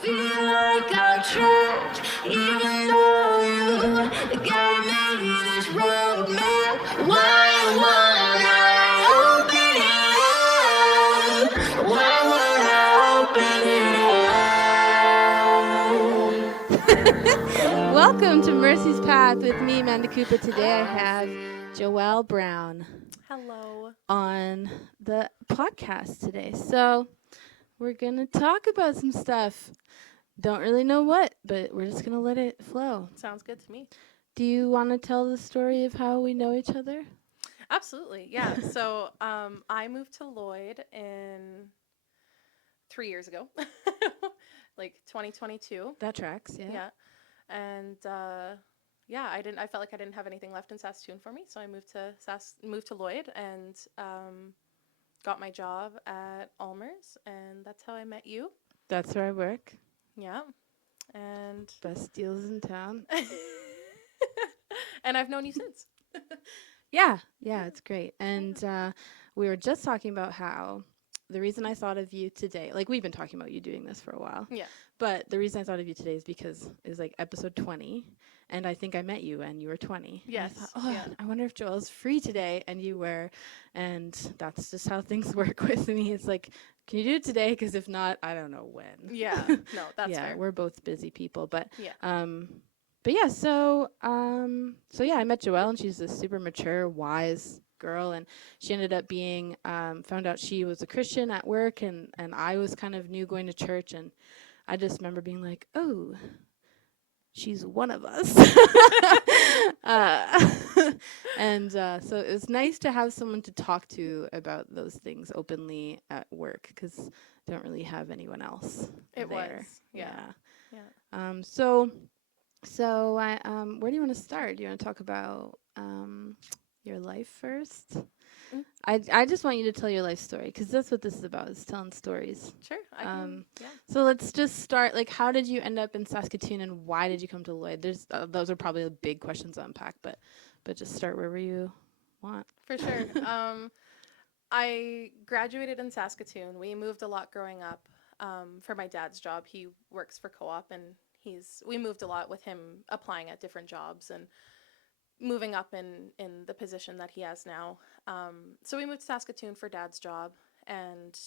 feel like I'm trapped, even though you got me this roadmap. Why won't I open it up? Why won't I open it up? Welcome to Mercy's Path with me, Amanda Koopa. Today I have Joelle Brown Hello. on the podcast today. So we're going to talk about some stuff. Don't really know what, but we're just going to let it flow. Sounds good to me. Do you want to tell the story of how we know each other? Absolutely. Yeah. So I moved to Lloyd in 3 years ago, like 2022. That tracks, yeah. Yeah. And yeah, I felt like I didn't have anything left in Saskatoon for me, so I moved to Lloyd and got my job at Almer's, and that's how I met you. That's where I work. Yeah. And Best deals in town. and I've known you since. Yeah, it's great. And we were just talking about how the reason I thought of you today, like we've been talking about you doing this for a while. Yeah. But the reason I thought of you today is because it was like episode 20, and I think I met you and you were 20. Yes. And I thought, yeah. I wonder if Joelle's free today, and you were. And that's just how things work with me. It's like, can you do it today? Because if not, I don't know when. Yeah. No, that's yeah, fair. we're both busy people, but Yeah. but yeah, so yeah, I met Joelle, and she's a super mature, wise girl, and she ended up being found out she was a Christian at work, and I was kind of new going to church, and I just remember being like, oh, she's one of us. And so it was nice to have someone to talk to about those things openly at work, because I don't really have anyone else It there. was. Yeah. So I where do you want to start? Do you want to talk about your life first? Mm. I just want you to tell your life story, because that's what this is about, is telling stories. Sure. I can, yeah. So let's just start. Like, how did you end up in Saskatoon, and why did you come to Lloyd? There's those are probably the big questions to unpack, but just start wherever you want. For sure. I graduated in Saskatoon. We moved a lot growing up for my dad's job. He works for Co-op, and we moved a lot with him applying at different jobs and moving up in the position that he has now. So we moved to Saskatoon for dad's job, and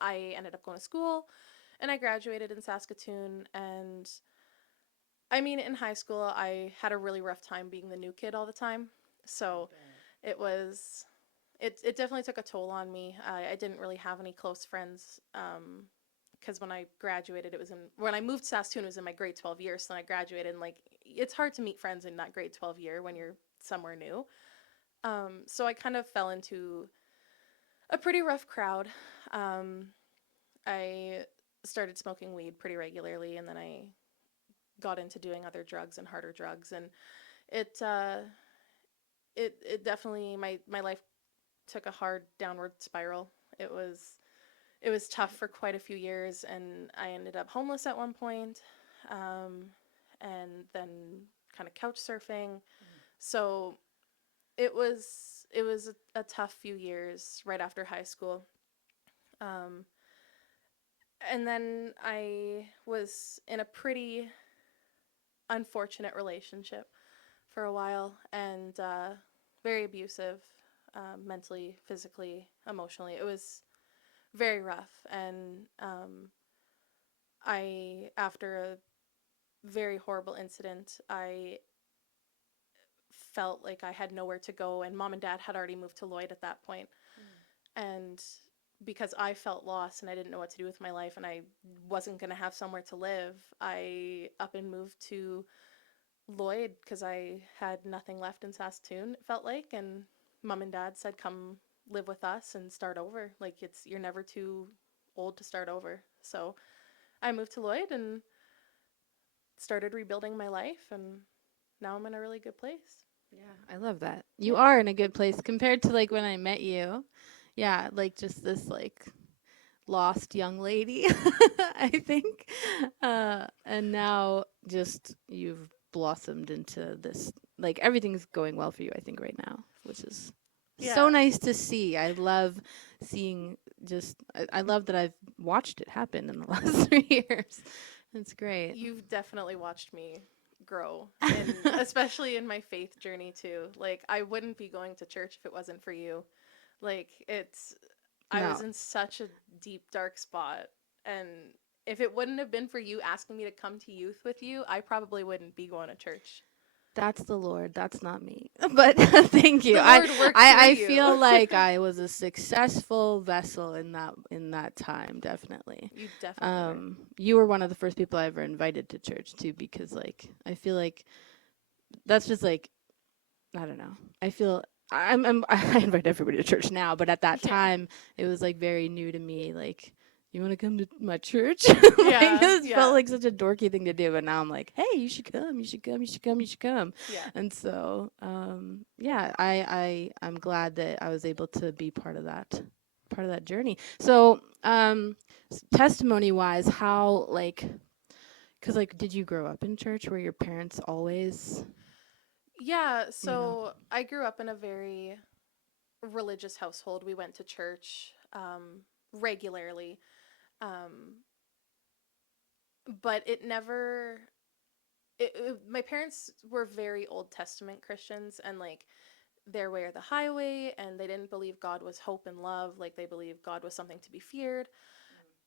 I ended up going to school, and I graduated in Saskatoon. And I mean, in high school, I had a really rough time being the new kid all the time. So it was, it definitely took a toll on me. I didn't really have any close friends, because when I graduated, when I moved to Saskatoon, it was in my grade 12 year. So then I graduated, and like, it's hard to meet friends in that grade 12 year when you're somewhere new. So I kind of fell into a pretty rough crowd. I started smoking weed pretty regularly, and then I got into doing other drugs and harder drugs, and it definitely, my life took a hard downward spiral. It was tough for quite a few years, and I ended up homeless at one point, and then kind of couch surfing. So it was a tough few years right after high school. And then I was in a pretty unfortunate relationship for a while, and very abusive, mentally, physically, emotionally. It was very rough, and after a very horrible incident, I felt like I had nowhere to go, and mom and dad had already moved to Lloyd at that point. And because I felt lost and I didn't know what to do with my life, and I wasn't going to have somewhere to live, I up and moved to Lloyd because I had nothing left in Saskatoon, it felt like, and mom and dad said, come live with us and start over. Like, you're never too old to start over. So I moved to Lloyd and started rebuilding my life, and now I'm in a really good place. Yeah, I love that. You are in a good place compared to like when I met you. Yeah, like just this like lost young lady, I think. And now just you've blossomed into this, like everything's going well for you, I think, right now, which is so Yeah. nice to see. I love seeing I love that I've watched it happen in the last 3 years. It's great. You've definitely watched me grow, and especially in my faith journey too. Like, I wouldn't be going to church if it wasn't for you. Like, I was No, in such a deep, dark spot, and if it wouldn't have been for you asking me to come to youth with you, I probably wouldn't be going to church. that's the Lord. That's not me. But thank you. The Lord worked through I you. feel like I was a successful vessel in that time, definitely. You definitely were. You were one of the first people I ever invited to church too, because like I feel like that's just like I don't know. I feel I invite everybody to church now, but at that Yeah. time it was like very new to me. Like, you want to come to my church? Yeah, It yeah. felt like such a dorky thing to do, but now I'm like, hey, you should come. You should come. You should come. You should come. Yeah. And so, yeah, I'm glad that I was able to be part of that journey. So, testimony wise, how like, cause like, did you grow up in church? Were your parents always, Yeah, you know? so I grew up in a very religious household. We went to church regularly, um, but it never. My parents were very Old Testament Christians, and like their way or the highway, and they didn't believe God was hope and love. Like, they believed God was something to be feared,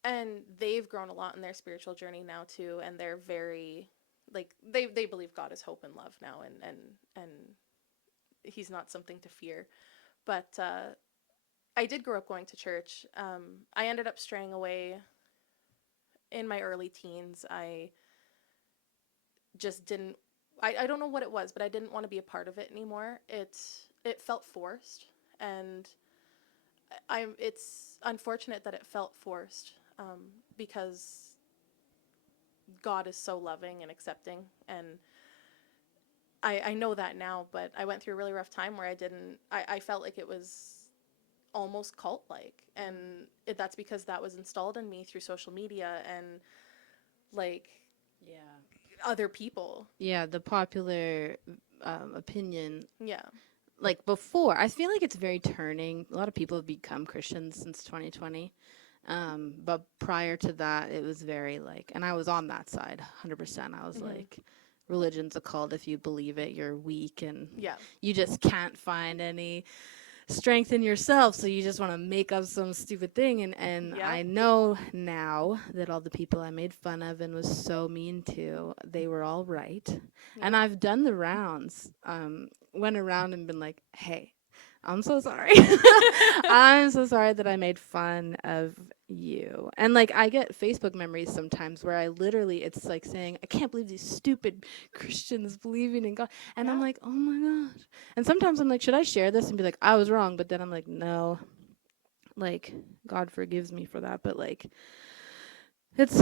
and they've grown a lot in their spiritual journey now too, and they're very like they believe God is hope and love now, and He's not something to fear. But I did grow up going to church. I ended up straying away in my early teens. I just didn't. I don't know what it was, but I didn't want to be a part of it anymore. It felt forced, and it's unfortunate that it felt forced, because God is so loving and accepting, and I know that now. But I went through a really rough time where I felt like it was almost cult like, and that's because that was installed in me through social media and like Yeah. other people. Yeah, the popular opinion, Yeah. like before, I feel like it's very turning. A lot of people have become Christians since 2020. But prior to that, it was very like, and I was on that side 100%. I was Hmm. like, religion's a cult. If you believe it, you're weak and Yeah. you just can't find any strength in yourself, so you just want to make up some stupid thing. And Yeah. I know now that all the people I made fun of and was so mean to, they were all right. Yeah. And I've done the rounds, went around and been like, hey, I'm so sorry. I'm so sorry that I made fun of you. And like, I get Facebook memories sometimes where I literally, it's like saying, I can't believe these stupid Christians believing in God. And I'm Yeah. like, oh my gosh. And sometimes I'm like, should I share this and be like, I was wrong? But then I'm like, no, like, God forgives me for that. But like, it's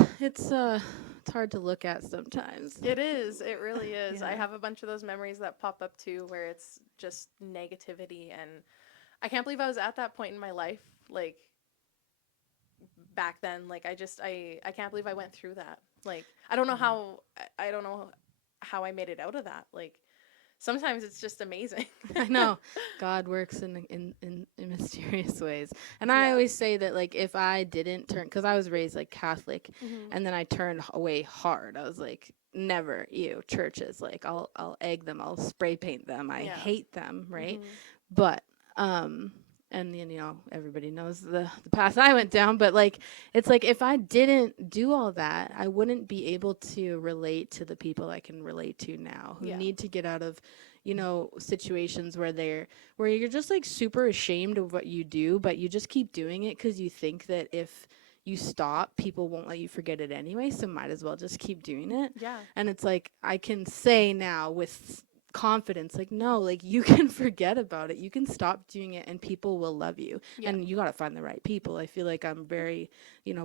hard to look at sometimes. It is. It really is. I Yeah. have a bunch of those memories that pop up too where it's just negativity, and I can't believe I was at that point in my life, like back then. Like, I can't believe I went through that. Like, I don't know Mhm. how I don't know how I made it out of that. Like, sometimes it's just amazing. I know God works in mysterious ways, and I Yeah. always say that like if I didn't turn, because I was raised like Catholic, Hmm. and then I turned away hard. I was like, never you churches. Like I'll egg them. I'll spray paint them. I Yeah. hate them. Right, Hmm. but and then everybody knows the path I went down. But like it's like if I didn't do all that, I wouldn't be able to relate to the people I can relate to now who Yeah. need to get out of situations where you're just like super ashamed of what you do, but you just keep doing it because you think that if you stop, people won't let you forget it anyway, so might as well just keep doing it. Yeah. And it's like I can say now with confidence, like, no, like you can forget about it, you can stop doing it, and people will love you. Yeah. And you got to find the right people. I feel like I'm very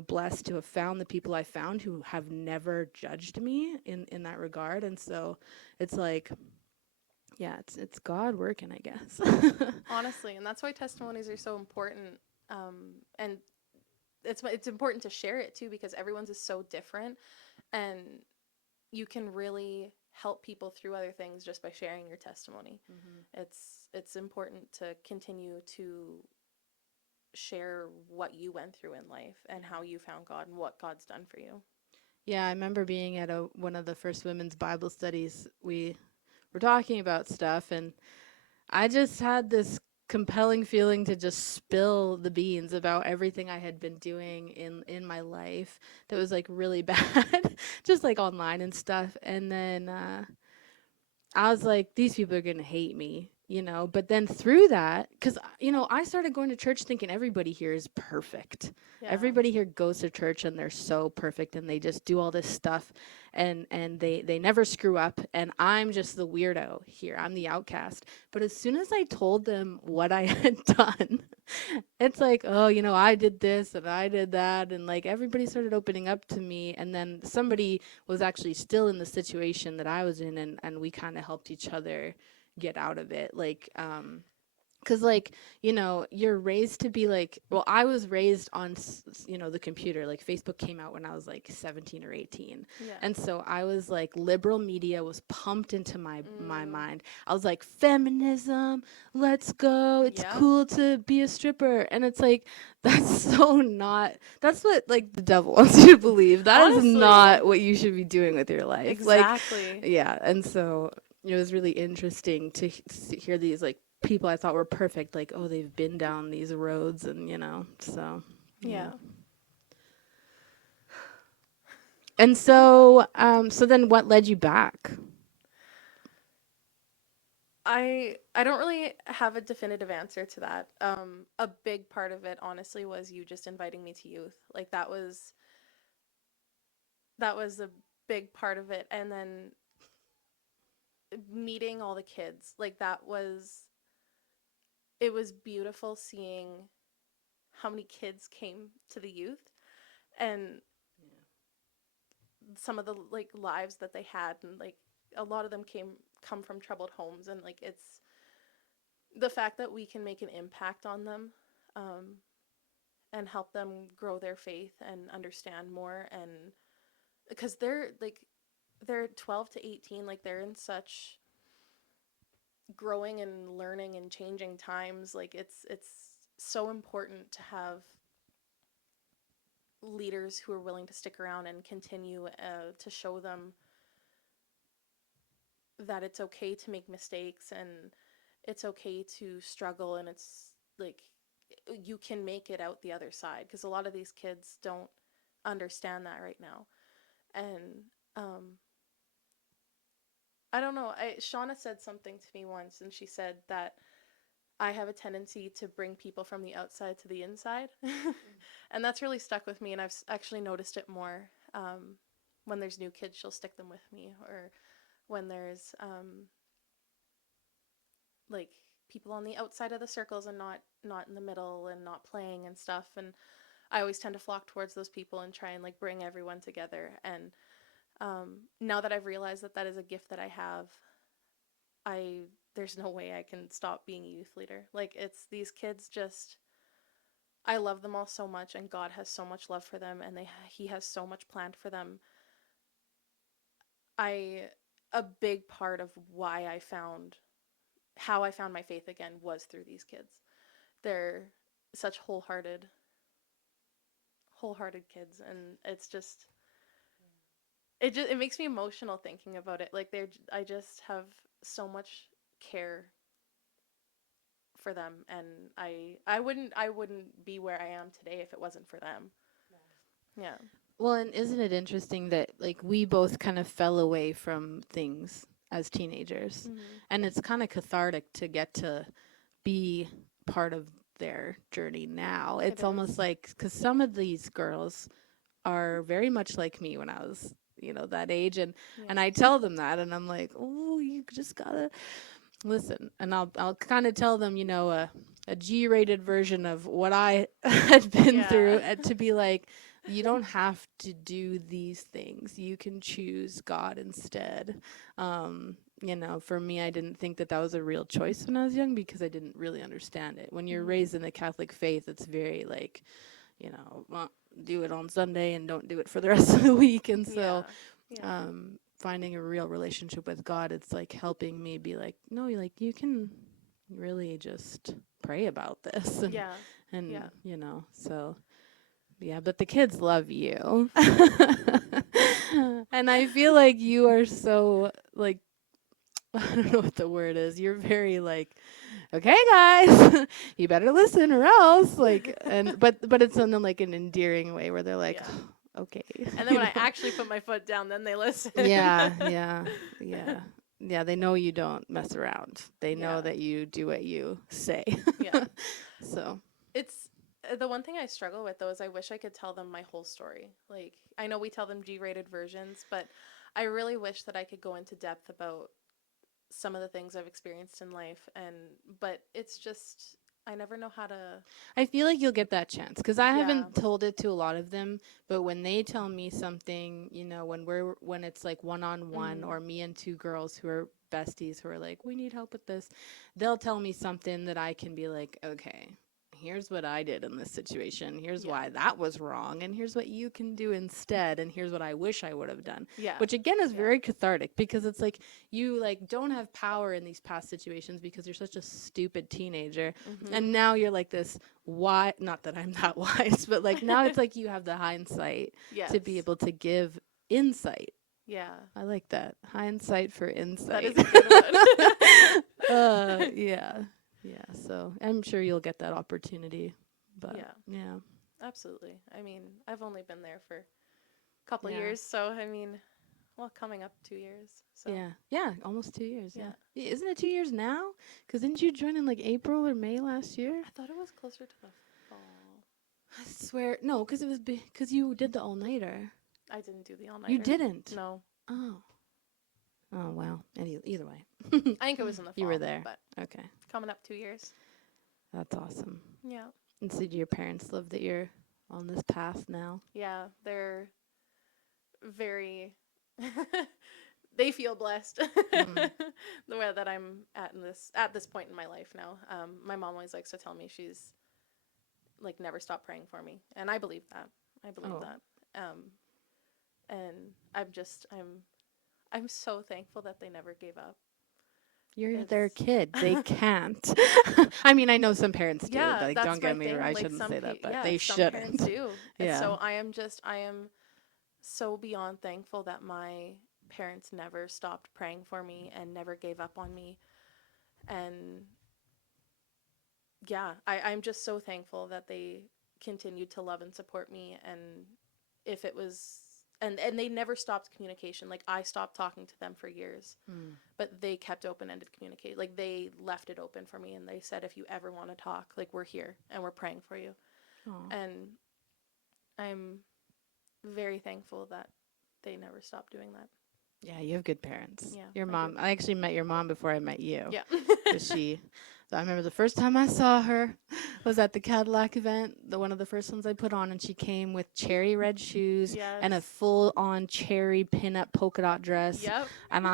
blessed to have found the people I found who have never judged me in that regard. And so it's like, yeah, it's God working, I guess. Honestly, and that's why testimonies are so important. And it's important to share it too, because everyone's is so different, and you can really help people through other things just by sharing your testimony. It's important to continue to share what you went through in life and how you found God and what God's done for you. Yeah, I remember being at one of the first women's Bible studies. We were talking about stuff, and I just had this compelling feeling to just spill the beans about everything I had been doing in my life that was like really bad, just like online and stuff. And then I was like, these people are going to hate me, you know? But then through that, because, you know, I started going to church thinking everybody here is perfect. Yeah. Everybody here goes to church and they're so perfect and they just do all this stuff and they never screw up. And I'm just the weirdo here. I'm the outcast. But as soon as I told them what I had done, it's like, oh, you know, I did this and I did that. And like everybody started opening up to me. And then somebody was actually still in the situation that I was in, and we kind of helped each other get out of it. Like, because like, you know, you're raised to be like, well, I was raised on you know, the computer. Like Facebook came out when I was like 17 or 18, Yeah. and so I was like, liberal media was pumped into my Mm. mind. I was like, feminism, let's go, it's Yeah. cool to be a stripper. And it's like, that's so not, that's what like the devil wants you to believe. That is Honestly. not what you should be doing with your life. Exactly. Like, yeah. And so it was really interesting to hear these like people I thought were perfect, like, oh, they've been down these roads, and you know, so Yeah. And so so then what led you back? I don't really have a definitive answer to that. A big part of it honestly was you just inviting me to youth. Like that was a big part of it, and then meeting all the kids. Like it was beautiful seeing how many kids came to the youth and some of the like lives that they had, and like a lot of them come from troubled homes, and like it's the fact that we can make an impact on them, um, and help them grow their faith and understand more. And because they're 12 to 18, like they're in such growing and learning and changing times. Like it's so important to have leaders who are willing to stick around and continue to show them that it's okay to make mistakes and it's okay to struggle, and it's like you can make it out the other side, because a lot of these kids don't understand that right now. And I don't know, Shauna said something to me once, and she said that I have a tendency to bring people from the outside to the inside. And that's really stuck with me, and I've actually noticed it more. When there's new kids, she'll stick them with me, or when there's like people on the outside of the circles and not in the middle and not playing and stuff. And I always tend to flock towards those people and try and like bring everyone together. And now that I've realized that that is a gift that I have, I there's no way I can stop being a youth leader. Like it's these kids just I love them all so much, and God has so much love for them, and he has so much planned for them. I A big part of why I found how I found my faith again was through these kids. They're such wholehearted kids, and it makes me emotional thinking about it. Like I just have so much care for them, and I wouldn't be where I am today if it wasn't for them. Yeah. Well, and isn't it interesting that like we both kind of fell away from things as teenagers, Mm-hmm. and it's kind of cathartic to get to be part of their journey now. It It's almost is. like because some of these girls are very much like me when I was, you know, that age, and Yeah. I tell them that, and I'm like, oh, you just gotta listen. And I'll kind of tell them, you know, a G-rated version of what I had been through, Yeah. to be like, you don't have to do these things. You can choose God instead. You know, for me, I didn't think that that was a real choice when I was young because I didn't really understand it. When you're Mm-hmm. raised in the Catholic faith, it's very like, you know, well, do it on Sunday and don't do it for the rest of the week. And so, Yeah. Yeah. finding a real relationship with God, it's like helping me be like, no, like you can really just pray about this, Yeah. And, Yeah. you know, so yeah, but the kids love you. And I feel like you are so like I don't know what the word is. You're very like, okay, guys, you better listen or else. Like, and but it's in like an endearing way where they're like, Yeah. okay. And then you when I know? actually put my foot down, then they listen. Yeah, yeah, yeah. Yeah, they know you don't mess around. They know Yeah. that you do what you say. Yeah. So, It's the one thing I struggle with though is I wish I could tell them my whole story. Like I know we tell them G-rated versions, but I really wish that I could go into depth about some of the things I've experienced in life but it's just I never know how to. I feel like you'll get that chance because I Yeah. haven't told it to a lot of them. But when they tell me something, you know, when it's like one on one Mhm. or me and two girls who are besties who are like, we need help with this, they'll tell me something that I can be like, okay, here's what I did in this situation. Here's Yeah. why that was wrong, and here's what you can do instead, and here's what I wish I would have done. Yeah. Which again is Yeah. very cathartic because it's like you like don't have power in these past situations because you're such a stupid teenager. Mhm. And now you're like this why not that I'm not wise, but like now it's like you have the hindsight Yes. to be able to give insight. Yeah. I like that. Hindsight for That insight. is a good one. Yeah. Yeah. So I'm sure you'll get that opportunity. But Yeah. yeah. Absolutely. I mean, I've only been there for a couple Yeah. years, so I mean, well, coming up 2 years. So Yeah. Yeah. Almost 2 years. Yeah. Yeah. Isn't it 2 years now? Because didn't you join in like April or May last year? I thought it was closer to the fall. I swear. No, because it was because you did the all nighter. I didn't do the all nighter. You didn't. No. Oh. Oh wow. Either way. I think it was in the fall. You were there. But Okay. coming up 2 years. That's awesome. Yeah. And so do your parents love that you're on this path now? Yeah. They're very. They feel blessed the way that I'm at this point in my life now. My mom always likes to tell me she's like never stopped praying for me, and I believe that. I believe that. And I'm so thankful that they never gave up. You're their It's- kid. They can't. I mean, I know some parents do. Yeah, Like, that's don't get my me wrong. thing. I Like, shouldn't some say that, but yeah, they some shouldn't. parents do. And Yeah. so I am so beyond thankful that my parents never stopped praying for me and never gave up on me. And yeah, I'm just so thankful that they continued to love and support me. And if it was and they never stopped communication. Like I stopped talking to them for years, but they kept open-ended communicate. Like they left it open for me, and they said, if you ever want to talk, like we're here and we're praying for you. Aw. And I'm very thankful that they never stopped doing that. Yeah, you have good parents. Yeah, Your I mom. do. I actually met your mom before I met you. Yeah. 'Cause so I remember the first time I saw her was at the Cadillac event, one of the first ones I put on, and she came with cherry red shoes and a Yes. full-on cherry pin-up polka dot dress. Yep. And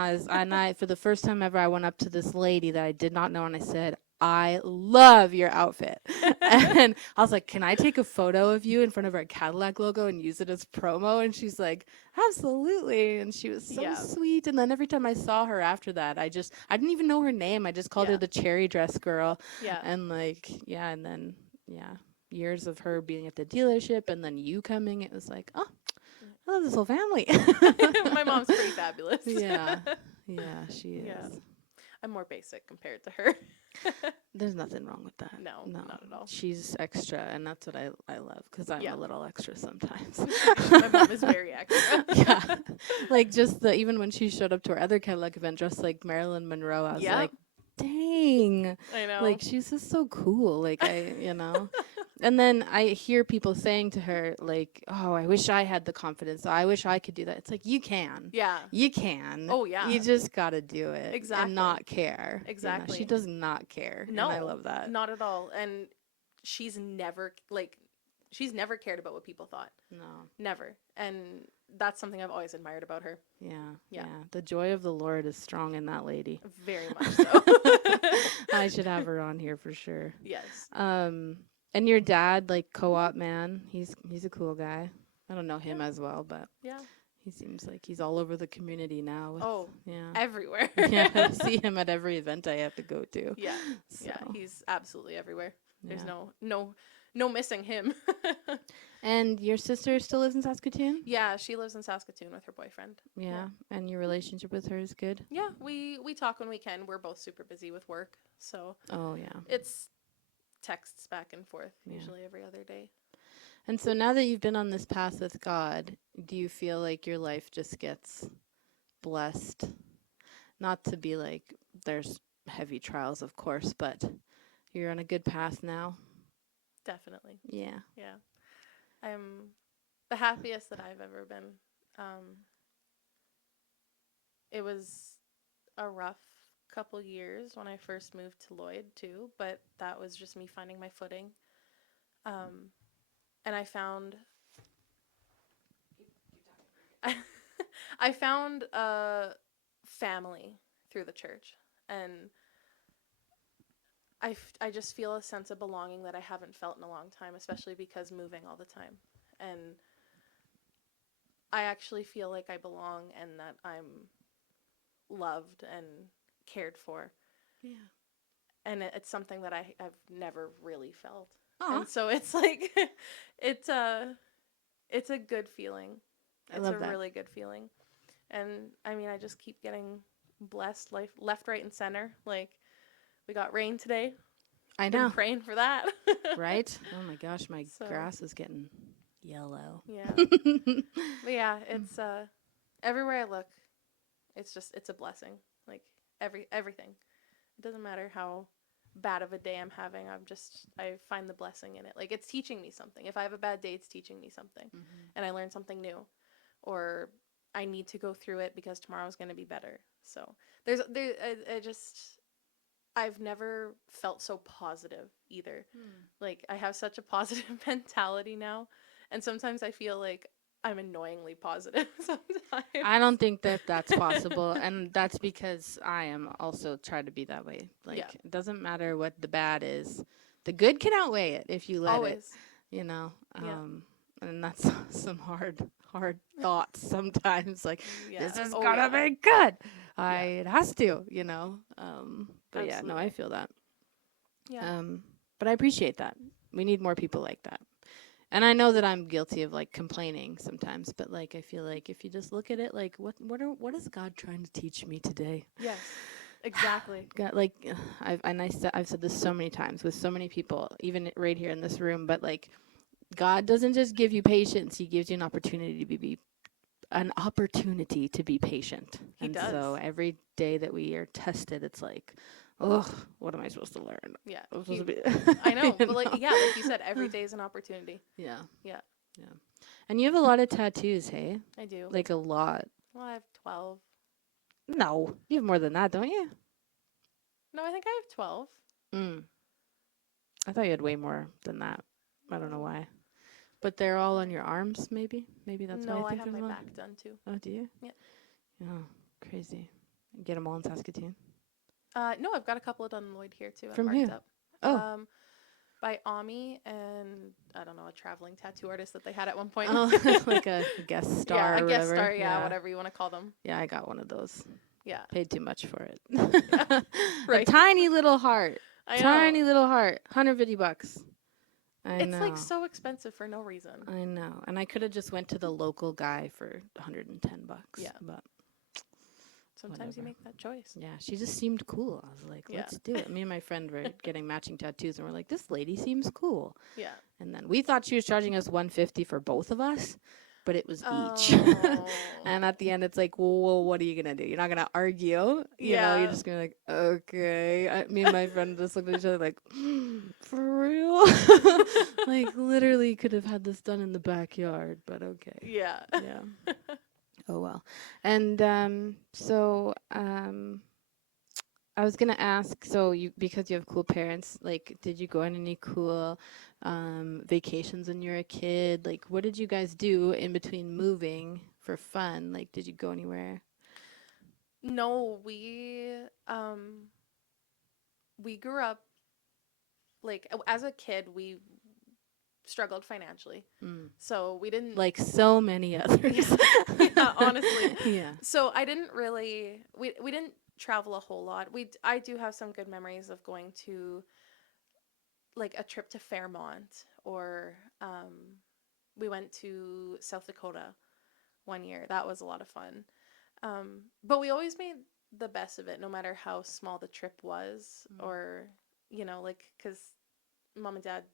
I for the first time ever, I went up to this lady that I did not know, and I said, I love your outfit. And I was like, can I take a photo of you in front of our Cadillac logo and use it as promo? And she's like, absolutely. And she was so Yeah. sweet. And then every time I saw her after that, I didn't even know her name. I just called her Yeah. the cherry dress girl. Yeah. And like, yeah. And then, yeah, years of her being at the dealership and then you coming, it was like, oh, I love this whole family. My mom's pretty fabulous. Yeah. Yeah, she is. Yeah. I'm more basic compared to her. There's nothing wrong with that. No, not at all. She's extra, and that's what I love, because I'm Yeah. a little extra sometimes. My mom is very extra. Yeah. Like, just even when she showed up to our other Cadillac event dressed like Marilyn Monroe, I was Yep. like, dang. I know. Like, she's just so cool. Like, And then I hear people saying to her, like, oh, I wish I had the confidence. I wish I could do that. It's like, you can. Yeah. You can. Oh, yeah. You just got to do it. Exactly. And not care. Exactly. She does not care. No. And I love that. Not at all. And she's never cared about what people thought. No. Never. And that's something I've always admired about her. Yeah. Yeah. The joy of the Lord is strong in that lady. Very much so. I should have her on here for sure. Yes. And your dad, like co-op man, he's a cool guy. I don't know him as well, but Yeah. he seems like he's all over the community now. Yeah. Everywhere. Yeah, I see him at every event I have to go to. Yeah. So, Yeah. He's absolutely everywhere. There's yeah. no missing him. And your sister still lives in Saskatoon? Yeah, she lives in Saskatoon with her boyfriend. Yeah. And your relationship with her is good? Yeah, we talk when we can. We're both super busy with work, so Oh, yeah. it's texts back and forth Yeah. usually every other day. And so now that you've been on this path with God, do you feel like your life just gets blessed? Not to be like, there's heavy trials, of course, but you're on a good path now? Definitely. Yeah. Yeah. I'm the happiest that I've ever been. It was a rough couple years when I first moved to Lloyd too, but that was just me finding my footing. And I found I found a family through the church, and I just feel a sense of belonging that I haven't felt in a long time, especially because moving all the time. And I actually feel like I belong and that I'm loved and cared for. Yeah. And it's something that I've never really felt. Aw. And so it's like, it's a good feeling. I It's love a that. really good feeling. And I mean, I just keep getting blessed, life, left, right, and center. Like, we got rain today. I Been know. praying for that. Right? Oh my gosh, my So- grass is getting yellow. Yeah. But yeah, it's everywhere I look, it's a blessing. Like everything. It doesn't matter how bad of a day I'm having. I find the blessing in it. Like, it's teaching me something. If I have a bad day, it's teaching me something. And I learn something new, or I need to go through it because tomorrow's going to be better. So I've never felt so positive either. Like, I have such a positive mentality now, and sometimes I feel like I'm annoyingly positive sometimes. I don't think that that's possible, and that's because I am also trying to be that way. Like, Yeah. it doesn't matter what the bad is, the good can outweigh it if you let it. Always. You know. Yeah. And that's some hard thoughts sometimes. Like, Yeah. this is Oh, gonna yeah. be good. It has to. You know. But yeah, no, I Absolutely. feel that. Yeah. But I appreciate that. We need more people like that. And I know that I'm guilty of like complaining sometimes, but like I feel like if you just look at it, like what is God trying to teach me today? Yes. Exactly. God, like I've said this so many times with so many people, even right here in this room. But like, God doesn't just give you patience; He gives you an opportunity to be patient. He And does. so every day that we are tested, it's like, ugh, what am I supposed to learn? Yeah. I'm supposed to be. I know, you but like you said, every day is an opportunity. Yeah. Yeah. Yeah. And you have a lot of tattoos, hey? I do. Like a lot. Well, I have 12. No, you have more than that, don't you? No, I think I have 12. I thought you had way more than that. I don't know why. But they're all on your arms, maybe? Maybe that's why No, I I think have there's my a lot. back done too. Oh, do you? Yeah. Oh, crazy. Get them all in Saskatoon? No, I've got a couple done in Lloyd here too. From marked who? up. Oh. By Ami and I don't know, a traveling tattoo artist that they had at one point. Oh, like a guest star yeah, or a guest whatever. star, yeah, whatever you want to call them. Yeah, I got one of those. Yeah. Paid too much for it. Right. A tiny little heart. I Tiny know. little heart. $150. It's like so expensive for no reason. I know. And I could have just went to the local guy for $110. Yeah. But sometimes you whatever. make that choice. Yeah, she just seemed cool. I was like, let's do it. Me and my friend were getting matching tattoos, and we're like, this lady seems cool. Yeah. And then we thought she was charging us $150 for both of us, but it was each. Oh. And at the end, it's like, well, what are you gonna do? You're not gonna argue. You know, you're just gonna be like, okay. Me and my friend just looked at each other like, for real? Like, literally could have had this done in the backyard, but okay. Yeah. Yeah. Oh well. And I was gonna ask, so because you have cool parents, like, did you go on any cool vacations when you were a kid? Like, what did you guys do in between moving for fun? Like, did you go anywhere? No, we grew up like as a kid we struggled financially. So we didn't Like so many others. yeah, honestly. Yeah. So I didn't really we didn't travel a whole lot. I do have some good memories of going to like a trip to Fairmont or we went to South Dakota one year. That was a lot of fun. But we always made the best of it, no matter how small the trip was, or like, because mom and dad,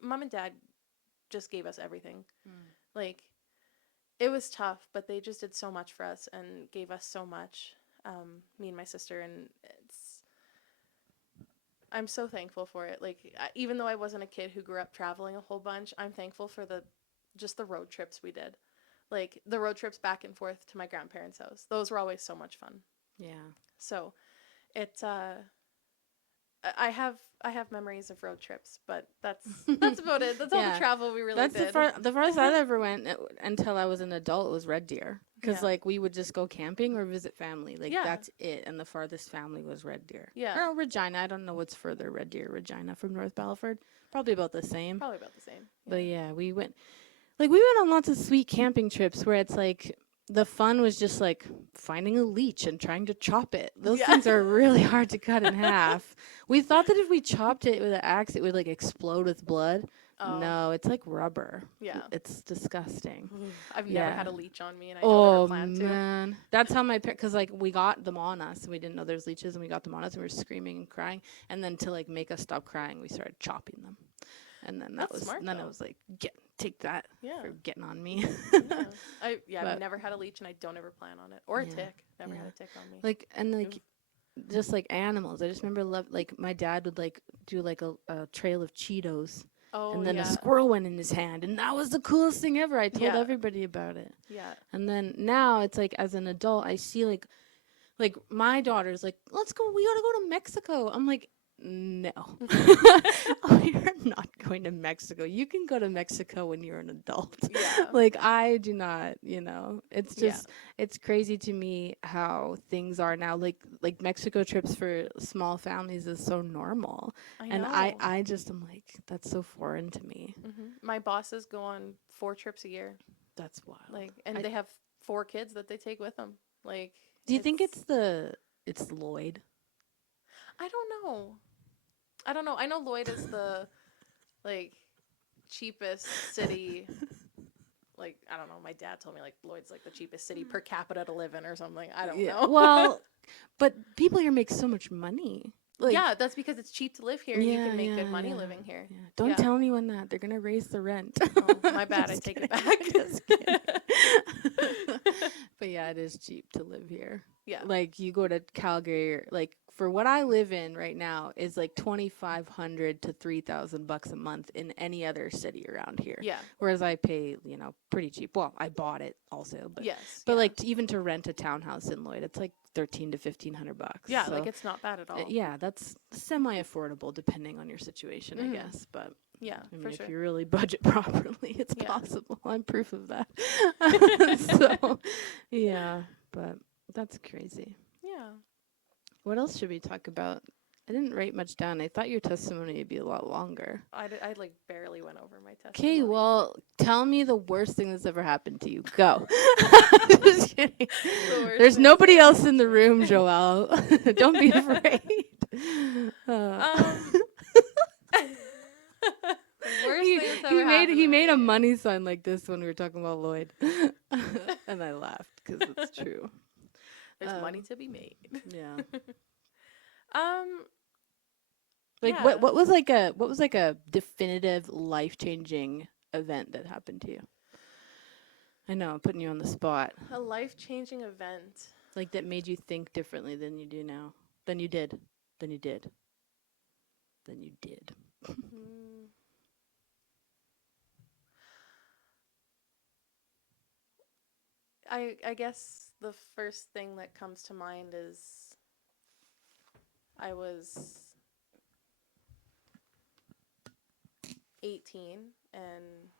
mom and dad just gave us everything. Like, it was tough, but they just did so much for us and gave us so much. Me and my sister, and I'm so thankful for it. Like, even though I wasn't a kid who grew up traveling a whole bunch, I'm thankful for just the road trips we did. Like, the road trips back and forth to my grandparents' house. Those were always so much fun. Yeah. So, it I have memories of road trips, but that's about it. That's all the travel we really That's did. the farthest I ever went until I was an adult was Red Deer. Because, Yeah. like, we would just go camping or visit family. Like, Yeah. that's it. And the farthest family was Red Deer. Yeah. Or Regina. I don't know what's further, Red Deer or Regina from North Battleford. Probably about the same. Probably about the same. But, yeah, we went on lots of sweet camping trips where it's, like, the fun was just, like, finding a leech and trying to chop it. Those things are really hard to cut in half. We thought that if we chopped it with an axe, it would, like, explode with blood. Oh. No, it's like rubber. Yeah. It's disgusting. I've never had a leech on me, and I Oh, don't ever plan to. man. That's how because, like, we got them on us, and we didn't know there's leeches, and we got them on us, and we were screaming and crying. And then to, like, make us stop crying, we started chopping them. And then That's smart, and then though. it was like, take that for getting on me. I've never had a leech, and I don't ever plan on it. Or a tick. Never had a tick on me. Like, and, like, just, like, animals. I just remember, like, my dad would, like, do, like, a trail of Cheetos. Oh, And then a squirrel went in his hand, and that was the coolest thing ever. I told Yeah. everybody about it. Yeah. And then now it's like, as an adult, I see like my daughter's like, we gotta go to Mexico. I'm like, no, you're not going to Mexico. You can go to Mexico when you're an adult. Yeah. Like, I do not, it's just, it's crazy to me how things are now. Like Mexico trips for small families is so normal. And I just am like, that's so foreign to me. My bosses go on 4 trips a year. That's wild. Like, and they have 4 kids that they take with them. Like, do you think it's Lloyd? I don't know. I know Lloyd is the, like, cheapest city. Like, I don't know. My dad told me, like, Lloyd's, like, the cheapest city per capita to live in or something. I don't know. Well, but people here make so much money. Like, yeah, that's because it's cheap to live here. And you can make good money living here. Yeah. Don't tell anyone that. They're going to raise the rent. Oh, my bad. I take it back. But yeah, it is cheap to live here. Yeah. Like, you go to Calgary, like, for what I live in right now is like $2,500 to $3,000 a month in any other city around here. Yeah. Whereas I pay, pretty cheap. Well, I bought it also, but yes. But like, even to rent a townhouse in Lloyd, it's like $1,300 to $1,500. Yeah, so, like, it's not bad at all. yeah, that's semi-affordable depending on your situation, I guess. But yeah, I mean, for if sure. you really budget properly, it's possible. I'm proof of that. So, yeah, but that's crazy. Yeah. What else should we talk about? I didn't write much down. I thought your testimony would be a lot longer. I like barely went over my testimony. Okay, well, tell me the worst thing that's ever happened to you. Go. Just kidding. There's nobody else in the room, Joelle. Don't be afraid. He made a money sign like this when we were talking about Lloyd, and I laughed because it's true. There's money to be made. Yeah. Like, what was like a definitive life-changing event that happened to you? I know, I'm putting you on the spot. A life-changing event. Like, that made you think differently than you do now. Than you did. I guess the first thing that comes to mind is I was 18 and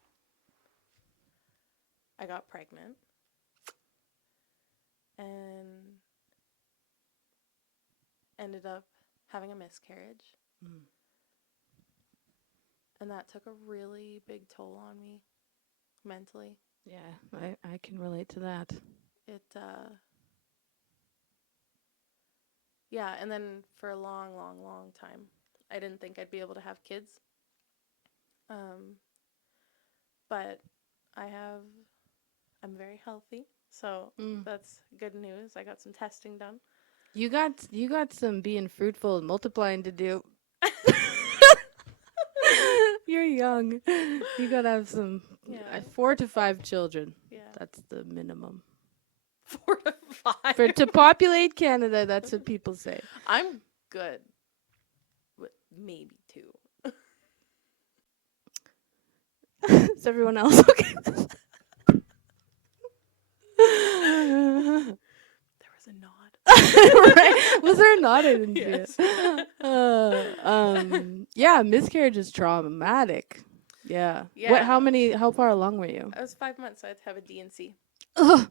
I got pregnant and ended up having a miscarriage. And that took a really big toll on me mentally. Yeah, I can relate to that. Yeah, and then for a long, long, long time, I didn't think I'd be able to have kids. But I have, I'm very healthy, so Mm. that's good news. I got some testing done. You got some being fruitful and multiplying to do. You're young. You gotta have some Yeah, 4 to 5 children. yeah. That's the minimum 4 to 5. for to populate Canada. That's what people say. I'm good with maybe 2. Is everyone else okay? There was a nod. Right? Was there not? I didn't Yes. see it. Yeah, miscarriage is traumatic. Yeah. What? Yeah. How far along were you? I was 5 months, so I had to have a D&C. Ugh.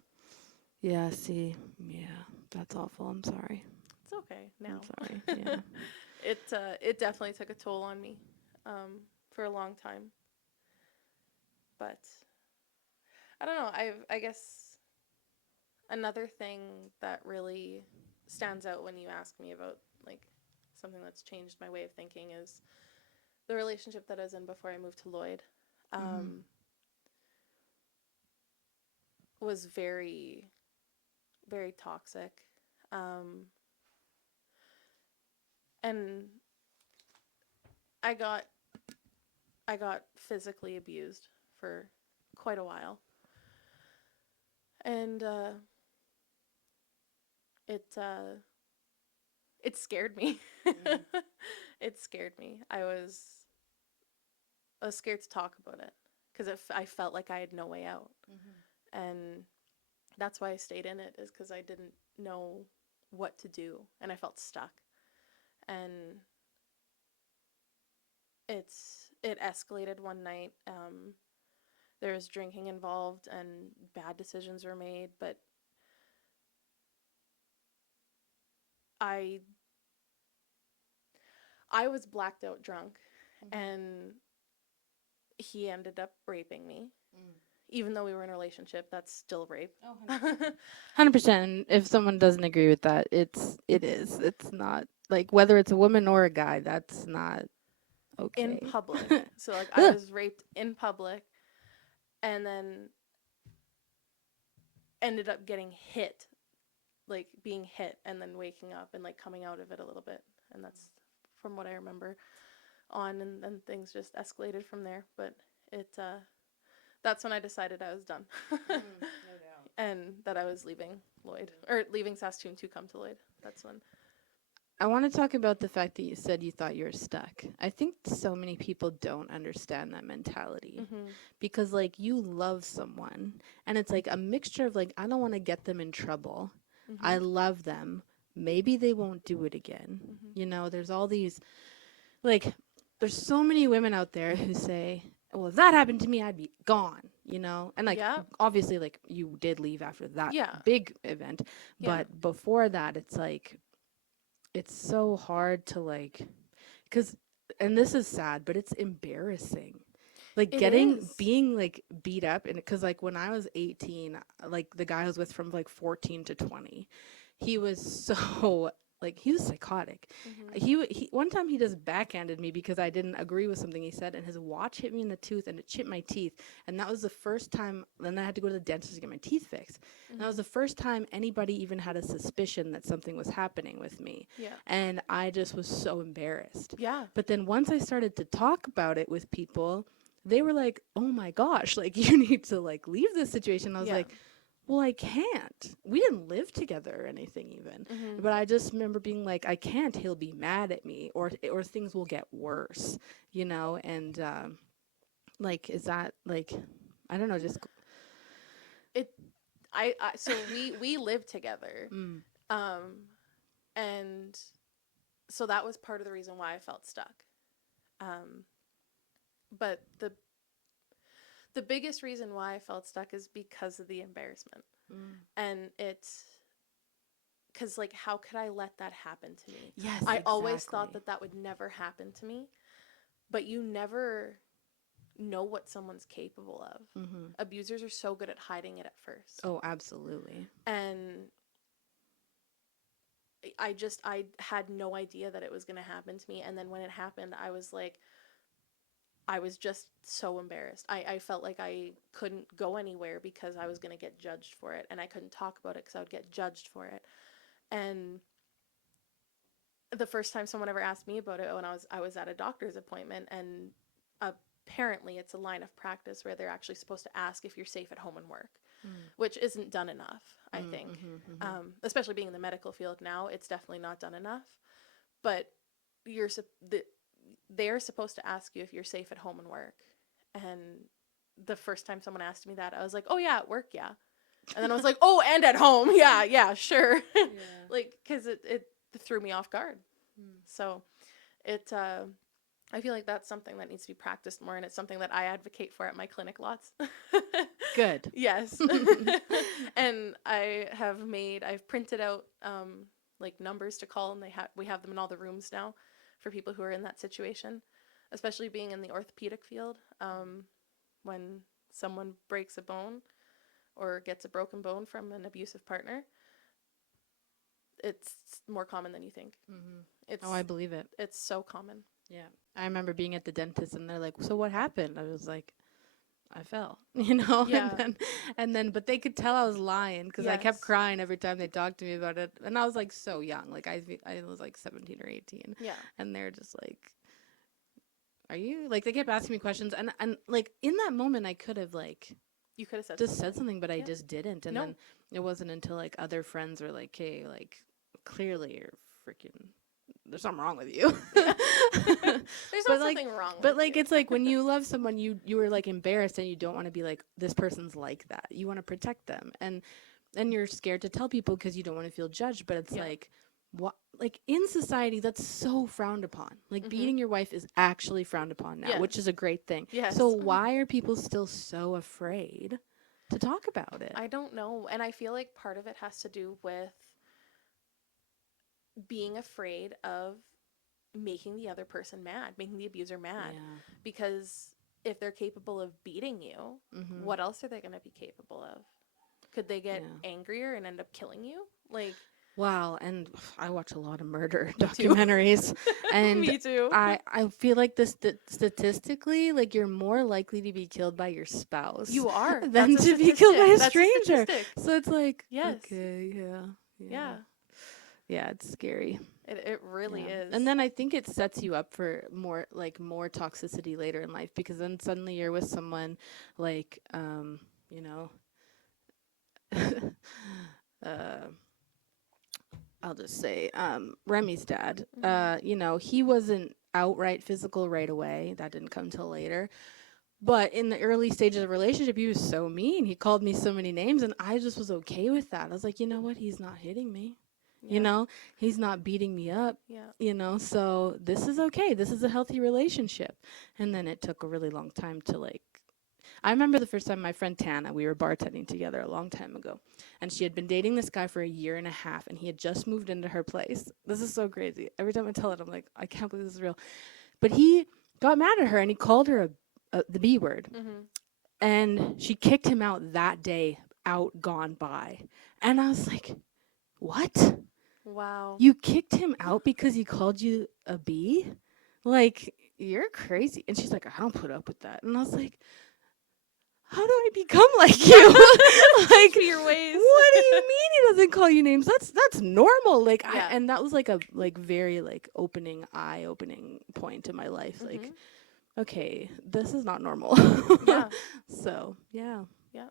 Yeah. See. Yeah. That's awful. I'm sorry. It's okay now. I'm sorry. Yeah. It definitely took a toll on me, for a long time. But I don't know. I guess another thing that really stands out when you ask me about like something that's changed my way of thinking is the relationship that I was in before I moved to Lloyd. Um, was very, very toxic. Um, and I got I got physically abused for quite a while. And it it scared me. It scared me. I was scared to talk about it because I felt like I had no way out. And that's why I stayed in it, is because I didn't know what to do and I felt stuck. And it escalated one night. There was drinking involved and bad decisions were made, but I I was blacked out drunk, and he ended up raping me. Even though we were in a relationship, that's still rape. 100%. If someone doesn't agree with that, it is. It's not like whether it's a woman or a guy. That's not In okay. public. So like I was raped in public and then ended up getting hit, like being hit and then waking up and like coming out of it a little bit. And that's from what I remember on, and then things just escalated from there. But it that's when I decided I was done. No doubt. And that I was leaving Lloyd, or leaving Saskatoon to come to Lloyd. That's when. I want to talk about the fact that you said you thought you were stuck. I think so many people don't understand that mentality because, like, you love someone and it's like a mixture of, like, I don't want to get them in trouble. I love them. Maybe they won't do it again. You know, there's all these, like, there's so many women out there who say, well, if that happened to me, I'd be gone, you know? And, like, Yeah. obviously, like, you did leave after that Yeah. big event. Yeah. But before that, it's like, it's so hard to like, because, and this is sad, but it's embarrassing. Like It getting, is. being like beat up. And because like when I was 18, like the guy I was with from like 14 to 20, he was so, like, he was psychotic. He one time he just backhanded me because I didn't agree with something he said, and his watch hit me in the tooth and it chipped my teeth. And that was the first time. Then I had to go to the dentist to get my teeth fixed. And that was the first time anybody even had a suspicion that something was happening with me. Yeah. And I just was so embarrassed. Yeah. But then once I started to talk about it with people, they were like, "Oh my gosh, like you need to like leave this situation." I was Yeah. like, well, I can't. We didn't live together or anything even. But I just remember being like, I can't. He'll be mad at me, or things will get worse, you know. And like, is that like, I don't know, just I so we lived together. And so that was part of the reason why I felt stuck. But the biggest reason why I felt stuck is because of the embarrassment. And it's because, like, how could I let that happen to me? yes, I always thought exactly. that would never happen to me, but you never know what someone's capable of. Abusers are so good at hiding it at first. Oh, absolutely. And I had no idea that it was going to happen to me. And then when it happened, I was like, I was just so embarrassed. I felt like I couldn't go anywhere because I was going to get judged for it, and I couldn't talk about it because I would get judged for it. And the first time someone ever asked me about it, when I was at a doctor's appointment, and apparently it's a line of practice where they're actually supposed to ask if you're safe at home and work, which isn't done enough, I think. Especially being in the medical field now, it's definitely not done enough. But they're supposed to ask you if you're safe at home and work. And the first time someone asked me that, I was like, oh yeah, at work, yeah. And then I was like, oh, and at home, yeah, sure. Yeah. Like, because it threw me off guard. So I feel like that's something that needs to be practiced more, and it's something that I advocate for at my clinic lots. Good. Yes. And I've printed out like numbers to call, and we have them in all the rooms now for people who are in that situation, especially being in the orthopedic field. When someone breaks a bone or gets a broken bone from an abusive partner, it's more common than you think. It's Oh, I believe it. it's so common. Yeah. I remember being at the dentist and they're like, so what happened? I was like, I fell, you know? Yeah. But they could tell I was lying because I kept Yes. crying every time they talked to me about it. And I was like so young. Like I was like 17 or 18. Yeah. And they're just like, are you? Like they kept asking me questions. And like in that moment, I could have like You could have said just something. said something, but I Yeah. just didn't. And No. then it wasn't until like other friends were like, hey, like clearly you're freaking, there's something wrong with you. There's But, not like- something wrong But with like you. it's like when you love someone, you were like embarrassed and you don't want to be like this person's like that. You want to protect them, and you're scared to tell people because you don't want to feel judged. But it's Yeah. like what, like in society that's so frowned upon. Like Mhm. beating your wife is actually frowned upon now, which Yes. is a great thing. Yes. So why are people still so afraid to talk about it? I don't know. And I feel like part of it has to do with being afraid of making the other person mad, making the abuser mad. Yeah. Because if they're capable of beating you, Mhm. what else are they going to be capable of? Could they get Yeah. angrier and end up killing you? Like, Wow, and I watch a lot of murder Me too. documentaries, and me too. I feel like this statistically, like you're more likely to be killed by your spouse You are. than That's a to be killed by a statistic. That's stranger. statistic. So it's like, Yes. okay, Yeah. yeah, it's scary. It really Yeah. is. And then I think it sets you up for more toxicity later in life, because then suddenly you're with someone like, you know, I'll just say, Remy's dad, you know, he wasn't outright physical right away. That didn't come till later. But in the early stages of the relationship, he was so mean. He called me so many names, and I just was okay with that. I was like, you know what? He's not hitting me. Yeah. You know, he's not beating me up. Yeah. You know, so this is okay. This is a healthy relationship. And then it took a really long time to like, I remember the first time my friend Tana, we were bartending together a long time ago, and she had been dating this guy for a year and a half, and he had just moved into her place. This is so crazy. Every time I tell it, I'm like, I can't believe this is real. But he got mad at her, and he called her the B word, Mm-hmm. and she kicked him out that day, out, gone by. And I was like, what? Wow. You kicked him out because he called you a B? Like, you're crazy. And she's like, I don't put up with that. And I was like, how do I become like you? Like, To your ways. what do you mean he doesn't call you names? That's normal. Like, Yeah. and that was like a very eye-opening point in my life. Like, Mhm. okay, this is not normal. Yeah. So, yeah. Yeah.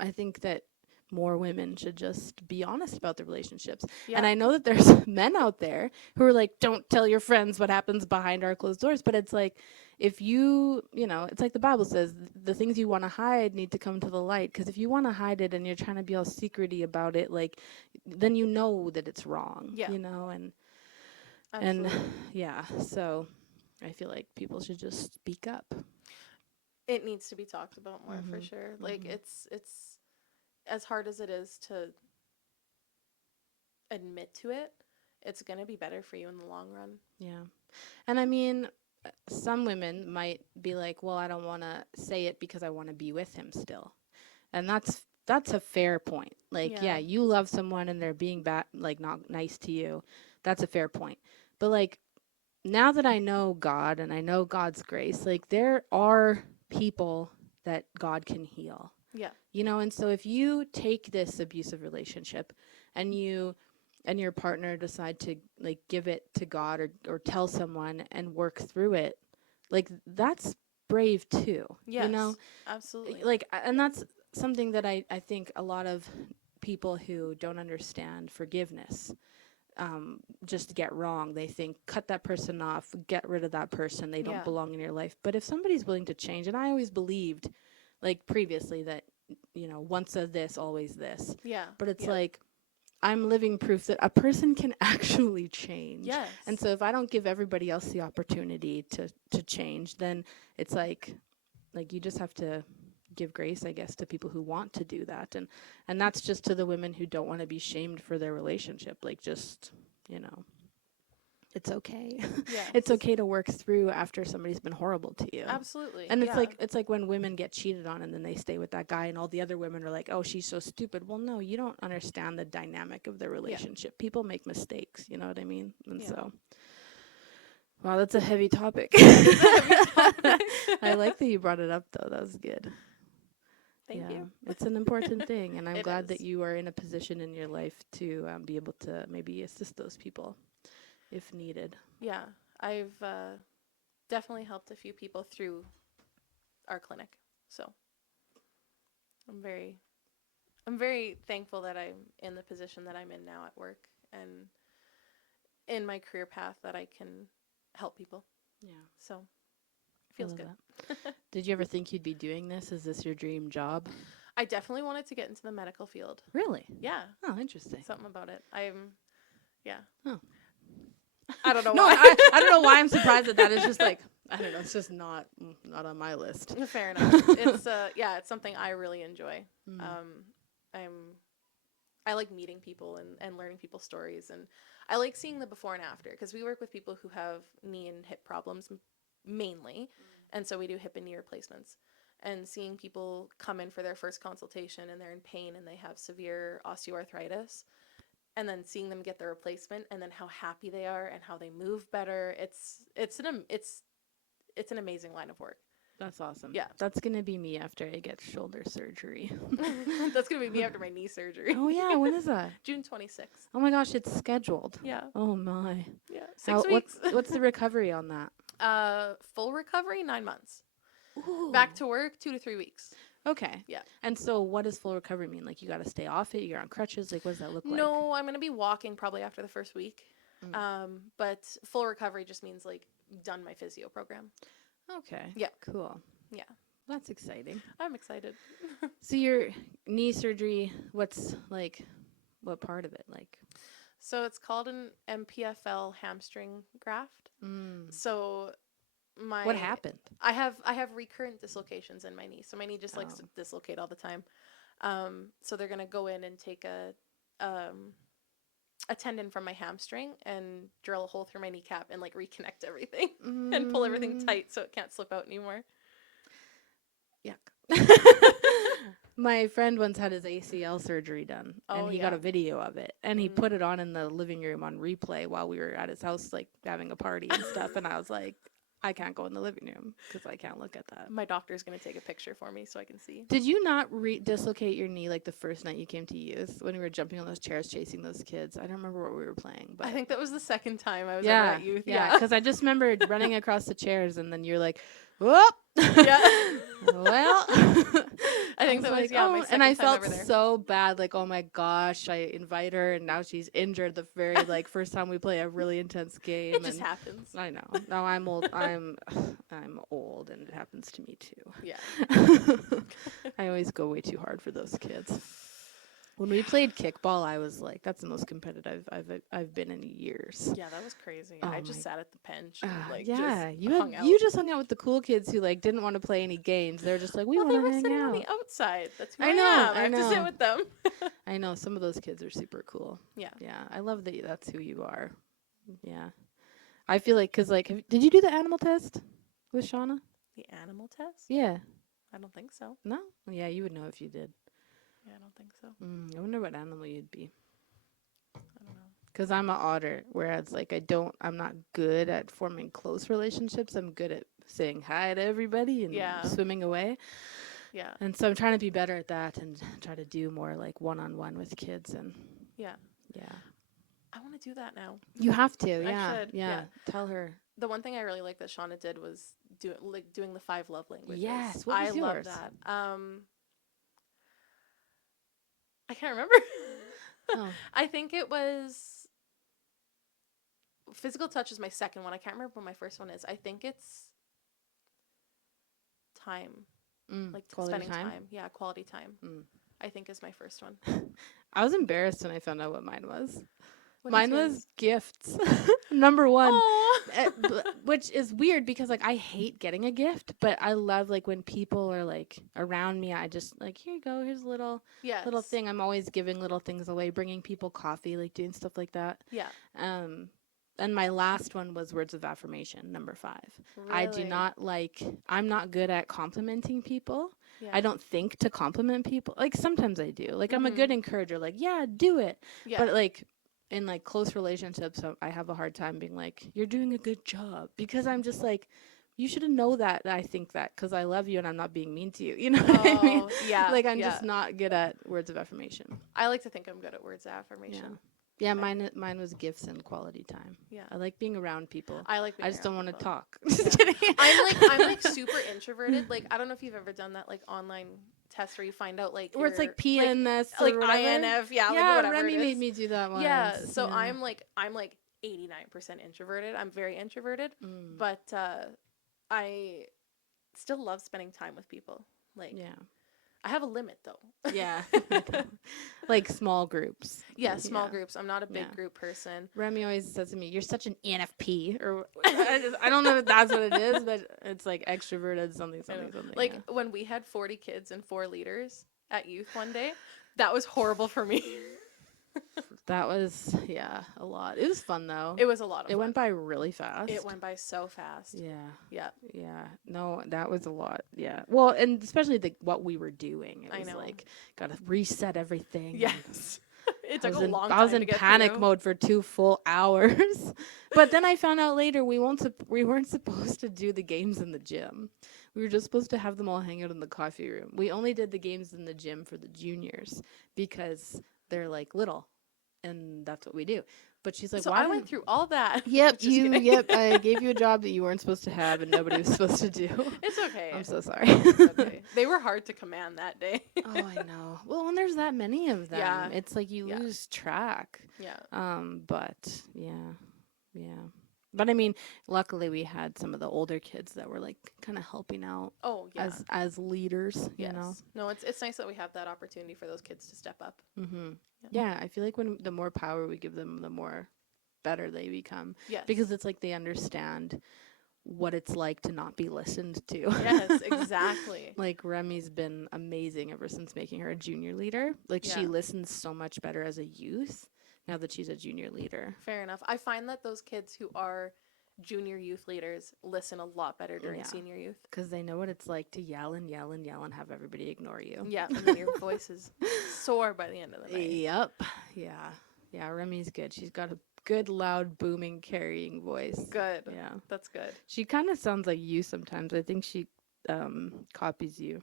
I think that more women should just be honest about their relationships. Yeah. And I know that there's men out there who are like, don't tell your friends what happens behind our closed doors. But it's like, if you know, it's like the Bible says, the things you want to hide need to come to the light. Because if you want to hide it and you're trying to be all secrety about it, like, then you know that it's wrong. Yeah. You know, and Absolutely. yeah. So I feel like people should just speak up. It needs to be talked about more for Mhm. sure. Like Mhm. it's as hard as it is to admit to it, it's going to be better for you in the long run. Yeah. And I mean, some women might be like, well, I don't want to say it because I want to be with him still. And that's a fair point. Like, Yeah. yeah, you love someone and they're being bad, like not nice to you. That's a fair point. But like, now that I know God and I know God's grace, like there are people that God can heal. Yeah. You know, and so if you take this abusive relationship and you and your partner decide to like give it to God or tell someone and work through it, like that's brave too. Yes. You know, Absolutely. like and that's something that I think a lot of people who don't understand forgiveness just get wrong. They think cut that person off, get rid of that person, they don't Yeah. belong in your life. But if somebody's willing to change, and I always believed like previously that once a this always this, Yeah. but it's Yeah. like I'm living proof that a person can actually change. Yes. And so if I don't give everybody else the opportunity to change, then it's like you just have to give grace, I guess, to people who want to do that. And that's just to the women who don't want to be shamed for their relationship. Like just, it's okay. Yes. It's okay to work through after somebody's been horrible to you. Absolutely. And yeah. it's like when women get cheated on and then they stay with that guy and all the other women are like, "Oh, she's so stupid." Well, no, you don't understand the dynamic of their relationship. People make mistakes, you know what I mean? And Yeah. so wow, that's a heavy topic. I like that you brought it up though. That was good. Thank you. It's an important thing, and I'm It glad is. that you are in a position in your life to be able to maybe assist those people if needed. Yeah. I've definitely helped a few people through our clinic. So I'm very thankful that I'm in the position that I'm in now at work and in my career path that I can help people. Yeah, So it I feels love good. that. Did you ever think you'd be doing this? Is this your dream job? I definitely wanted to get into the medical field. Really? Yeah. Oh, interesting. Something about it. Yeah. Oh. I don't know No, why. I don't know why I'm surprised at that. It's just like I don't know. It's just not on my list. Fair enough. It's it's something I really enjoy. Mm. I like meeting people and learning people's stories, and I like seeing the before and after because we work with people who have knee and hip problems mainly, and so we do hip and knee replacements. And seeing people come in for their first consultation and they're in pain and they have severe osteoarthritis, and then seeing them get the replacement and then how happy they are and how they move better, it's an amazing line of work. That's awesome. Yeah. That's gonna be me after I get shoulder surgery. That's gonna be me after my knee surgery. Oh yeah, when is that? June 26th. Oh my gosh, it's scheduled. Yeah. Oh my. Yeah. 6 weeks. What's the recovery on that? Full recovery 9 months. Ooh. Back to work 2 to 3 weeks. Okay. Yeah. And so what does full recovery mean? Like you got to stay off it? You're on crutches? Like what does that look like? No, I'm gonna be walking probably after the first week. But full recovery just means like done my physio program. Okay. Yeah. Cool. Yeah. That's exciting. I'm excited. So your knee surgery, what part of it? Like So it's called an MPFL hamstring graft. So what happened? I have recurrent dislocations in my knee. So my knee just likes to dislocate all the time. So they're gonna go in and take a tendon from my hamstring and drill a hole through my kneecap and like reconnect everything and pull everything tight so it can't slip out anymore. Yuck. My friend once had his ACL surgery done, and he got a video of it, and he put it on in the living room on replay while we were at his house, like having a party and stuff. And I was like, I can't go in the living room because I can't look at that. My doctor's gonna take a picture for me so I can see. Did you not dislocate your knee like the first night you came to youth when we were jumping on those chairs chasing those kids? I don't remember what we were playing, but I think that was the second time I was ever at youth. Yeah, because I just remembered running across the chairs, and then you're like, whoop. Yeah. Well, I think that was my second and I time felt over there. so bad, like, oh my gosh, I invite her, and now she's injured the very like first time we play a really intense game. It just happens. I know. No, I'm old. I'm old, and it happens to me too. Yeah. I always go way too hard for those kids. When we played kickball, I was like, that's the most competitive I've been in years. Yeah, that was crazy. Oh I just sat at the bench and like you just hung out with the cool kids who like didn't want to play any games. They're just like, we want they to were hang sitting out. on the outside. That's who I know, I am. I I have to sit know. with them. I know some of those kids are super cool. Yeah. Yeah, I love that that's who you are. Yeah, I feel like did you do the animal test with Shauna? The animal test? Yeah. I don't think so. No. Yeah, you would know if you did. Yeah, I don't think so. I wonder what animal you'd be. I don't know. Because I'm an otter, whereas like I'm not good at forming close relationships. I'm good at saying hi to everybody and Yeah. swimming away. Yeah. And so I'm trying to be better at that and try to do more like one-on-one with kids. And Yeah. yeah, I want to do that now. you have to. I Yeah, should, yeah. yeah. Tell her. The one thing I really like that Shauna did was doing the 5 love languages. Yes, what was I love yours? that. I can't remember. Oh, I think it was physical touch is my second one. I can't remember what my first one is. I think it's time, like quality spending time. Yeah, quality time. Mm. I think is my first one. I was embarrassed when I found out what mine was. What is Mine yours? was gifts. Number one. Aw. Which is weird because like I hate getting a gift, but I love like when people are like around me. I just like, here you go, here's a little Yes. thing. I'm always giving little things away, bringing people coffee, like doing stuff like that. Yeah. And my last one was words of affirmation, number 5. I do Really? not like. I'm not good at complimenting people. Yeah. I don't think to compliment people. Like sometimes I do. Like I'm a Mhm. good encourager. Like yeah, do it. Yeah. But like in like close relationships, I have a hard time being like, you're doing a good job, because I'm just like, you should know that I think that because I love you and I'm not being mean to you. You know what I mean? Oh, yeah. Like I'm yeah. just not good at words of affirmation. I like to think I'm good at words of affirmation. Yeah, mine was gifts and quality time. Yeah. I like being around people. I like being I just don't around want to people. talk. Just kidding. I'm like super introverted. Like I don't know if you've ever done that like online test where you find out like Or it's your- like PNS like or whatever. INF, yeah, like Yeah, whatever Remy it made is. me do that once. Yeah, so I'm like 89% introverted. I'm very introverted, Mm. but I still love spending time with people. Like Yeah. I have a limit though. Yeah. Like small groups. Yeah, small Yeah. groups. I'm not a big Yeah. group person. Remy always says to me, "You're such an ENFP," or I don't know if that's what it is, but it's like extroverted something. Like yeah. when we had 40 kids and 4 leaders at youth one day, that was horrible for me. That was a lot. It was fun though. It was a lot of It fun. went by really fast. It went by so fast. Yeah. Yeah. Yeah. No, that was a lot. Yeah. Well, and especially what we were doing. It I was know. like gotta reset everything. Yes. It I took was a in, long I time was to in get panic through. mode for 2 full hours. But then I found out later we weren't supposed to do the games in the gym. We were just supposed to have them all hang out in the coffee room. We only did the games in the gym for the juniors because they're like little, and that's what we do. But she's like, So why I didn't went through all that. Yep, Just kidding. yep. I gave you a job that you weren't supposed to have and nobody was supposed to do. It's okay. I'm so sorry. It's okay. They were hard to command that day. Oh, I know. Well, when there's that many of them, Yeah. it's like you Yeah. lose track. Yeah. But yeah. But I mean, luckily we had some of the older kids that were like kind of helping out Oh, yeah. as leaders, you Yes. know. No, it's nice that we have that opportunity for those kids to step up. Mhm. Yeah. Yeah, I feel like when the more power we give them, the more better they become, Yes. because it's like they understand what it's like to not be listened to. Yes, exactly. Like Remy's been amazing ever since making her a junior leader. Like she Yeah. listens so much better as a youth now that she's a junior leader. Fair enough. I find that those kids who are junior youth leaders listen a lot better during Yeah. senior youth. Because they know what it's like to yell and yell and yell and have everybody ignore you. Yeah, and then your voice is sore by the end of the night. Yep. Yeah. Yeah, Remy's good. She's got a good, loud, booming, carrying voice. Good. Yeah. That's good. She kind of sounds like you sometimes. I think she copies you.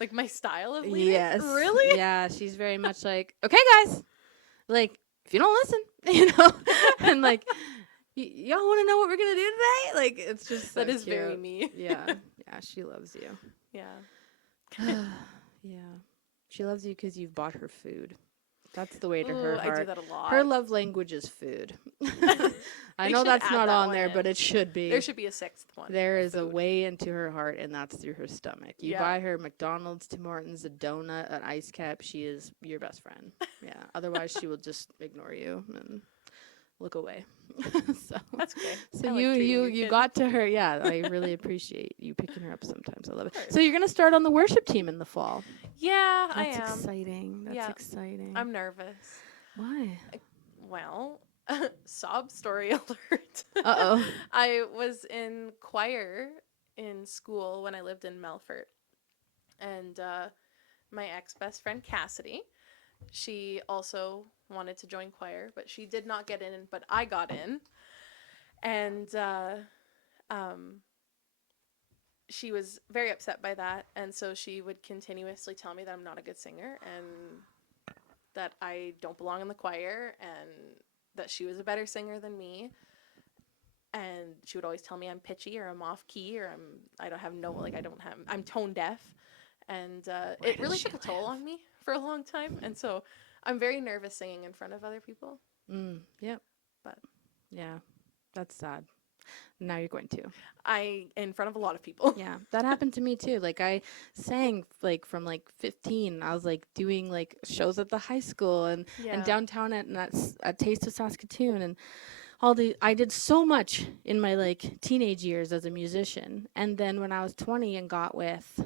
Like my style of leading? Yes. Really? Yeah, she's very much like, okay, guys, like, if you don't listen, and like, y'all want to know what we're going to do today? Like, it's just so That is very cute. me. Yeah. Yeah, she loves you. Yeah. Yeah. She loves you because you've bought her food. That's the way to Ooh, her I do heart. that a lot. Her love language is food. I They know should that's add not that on one there, in. but it should be. There should be a 6th one. There is a food. way into her heart, and that's through her stomach. You Yeah. buy her McDonald's, Tim Hortons, a donut, an ice cap, she is your best friend. Yeah. Otherwise, she will just ignore you and look away. So That's okay. So I like you treating your you kid. got to her. Yeah, I really appreciate you picking her up sometimes. I love it. course. So you're gonna start on the worship team in the fall. Yeah, I That's am. exciting. That's Yeah. exciting. I'm nervous. Why? Well, sob story alert. Uh-oh. I was in choir in school when I lived in Melfort. And my ex-best friend Cassidy She also wanted to join choir, but she did not get in, but I got in. And um, she was very upset by that. And so she would continuously tell me that I'm not a good singer and that I don't belong in the choir and that she was a better singer than me. And she would always tell me I'm pitchy or I'm off key or I don't have no, like, I don't have, I'm tone deaf. And it really took a toll on me for a long time. And so I'm very nervous singing in front of other people. Yep. But Yeah, that's sad. Now you're going to. in front of a lot of people. Yeah, that happened to me too. Like I sang like from like 15. I was like doing like shows at the high school and Yeah. downtown at Taste of Saskatoon and I did so much in my like teenage years as a musician. And then when I was 20 and got with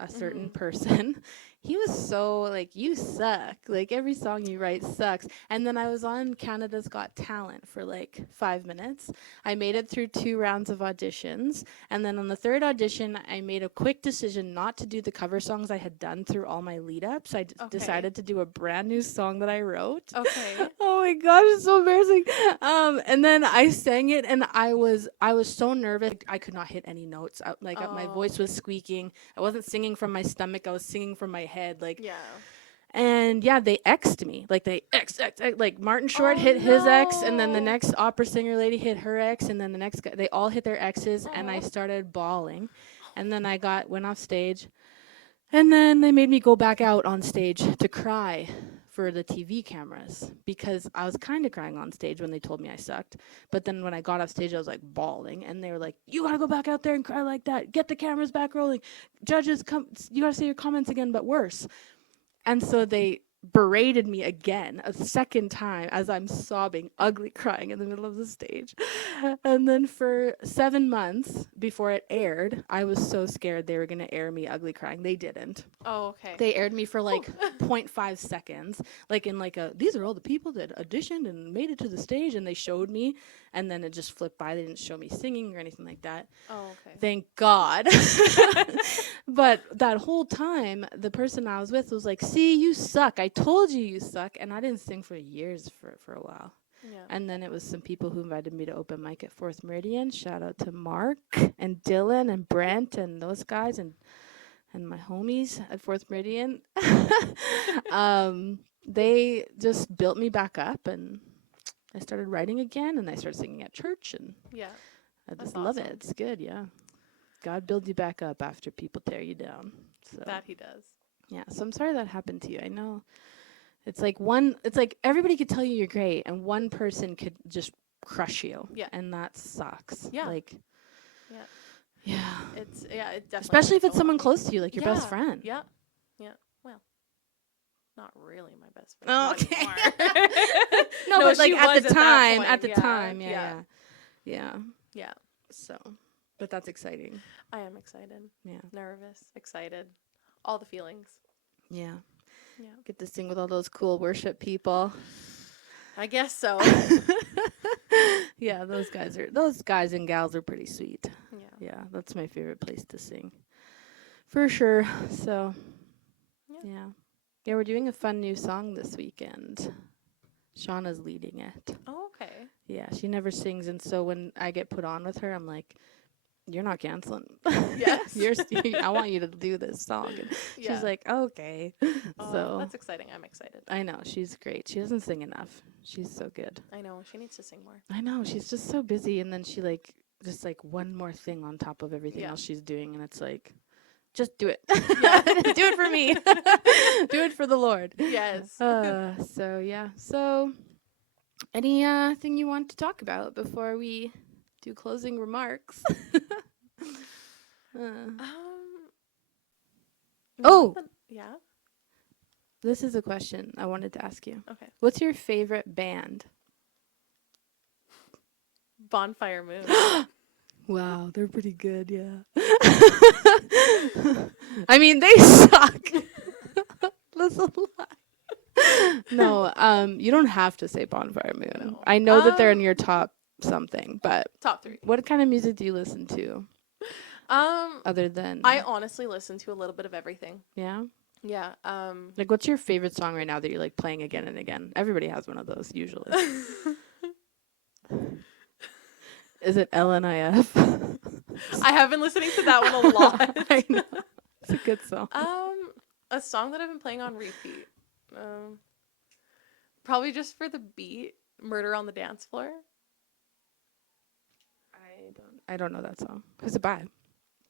a certain person, he was so like, you suck. Like every song you write sucks. And then I was on Canada's Got Talent for like 5 minutes. I made it through 2 rounds of auditions. And then on the third audition, I made a quick decision not to do the cover songs I had done through all my lead ups. I decided to do a brand new song that I wrote. Okay. Oh my gosh, it's so embarrassing. And then I sang it and I was so nervous. I could not hit any notes. My voice was squeaking. I wasn't singing from my stomach. I was singing from my head. Like, Yeah. and yeah, they X'd me. Like they X, like Martin Short hit his X, and then the next opera singer lady hit her X, and then the next guy, they all hit their X's, and I started bawling. And then I went off stage, and then they made me go back out on stage to cry for the TV cameras because I was kind of crying on stage when they told me I sucked. But then when I got off stage, I was like bawling, and they were like, "You gotta go back out there and cry like that. Get the cameras back rolling. Judges, come. You gotta say your comments again, but worse." And so they berated me again a second time as I'm sobbing, ugly crying in the middle of the stage. And then for 7 months before it aired, I was so scared they were going to air me ugly crying. They didn't. Oh, okay. They aired me for like 0.5 seconds, like in like these are all the people that auditioned and made it to the stage, and they showed me, and then it just flipped by. They didn't show me singing or anything like that. Oh, okay. Thank God. But that whole time, the person I was with was like, "See, you suck. I told you you suck." And I didn't sing for years for a while. Yeah. And then it was some people who invited me to open mic at Fourth Meridian. Shout out to Mark and Dylan and Brent and those guys and my homies at Fourth Meridian. They just built me back up, and I started writing again, and I started singing at church, and Yeah. I just That's love it. awesome. It's good, yeah. God builds you back up after people tear you down. So That he does. yeah, so I'm sorry that happened to you. I know it's like everybody could tell you you're great, and one person could just crush you. Yeah. And that sucks. Yeah. Like, Yeah. yeah. It definitely. Especially if took a it's toll on someone me. close to you, like your best Yeah. friend. Yeah. Yeah. Well, not really my best friend. Oh, Not okay. anymore. No, No, but like she at was the at that time, point, at the yeah, time, yeah. yeah. Yeah. So, but that's exciting. I am excited. Yeah. Nervous. Excited. All the feelings. Yeah. Yeah. Get to sing with all those cool worship people. I guess so. Yeah, those guys and gals are pretty sweet. Yeah. Yeah, that's my favorite place to sing. For sure. So, yeah. Yeah, we're doing a fun new song this weekend. Shauna's leading it. Oh, okay. Yeah, she never sings, and so when I get put on with her, I'm like, "You're not canceling. Yes. I want you to do this song." And Yeah. she's like, "Okay." Oh, So that's exciting. I'm excited. I know she's great. She doesn't sing enough. She's so good. I know. She needs to sing more. I know she's just so busy, and then she just one more thing on top of everything else she's doing, and it's like, just do it. Yeah. Do it for me. Do it for the Lord. Yes. So yeah. So any thing you want to talk about before we do closing remarks? Oh! nothing- Yeah. This is a question I wanted to ask you. Okay. What's your favorite band? Bonfire Moon. Wow, they're pretty good, yeah. I mean, they suck. That's a lie. No, you don't have to say Bonfire Moon. No. I know that they're in your top something, but Top 3. what kind of music do you listen to Um, other than I honestly listen to a little bit of everything. yeah? Yeah. Like, what's your favorite song right now that you're like playing again and again? Everybody has one of those usually. Is it LNIF? I have been listening to that one a lot. I know. It's a good song. A song that I've been playing on repeat. Probably just for the beat, "Murder on the Dance Floor." I don't know that song. Who's it by?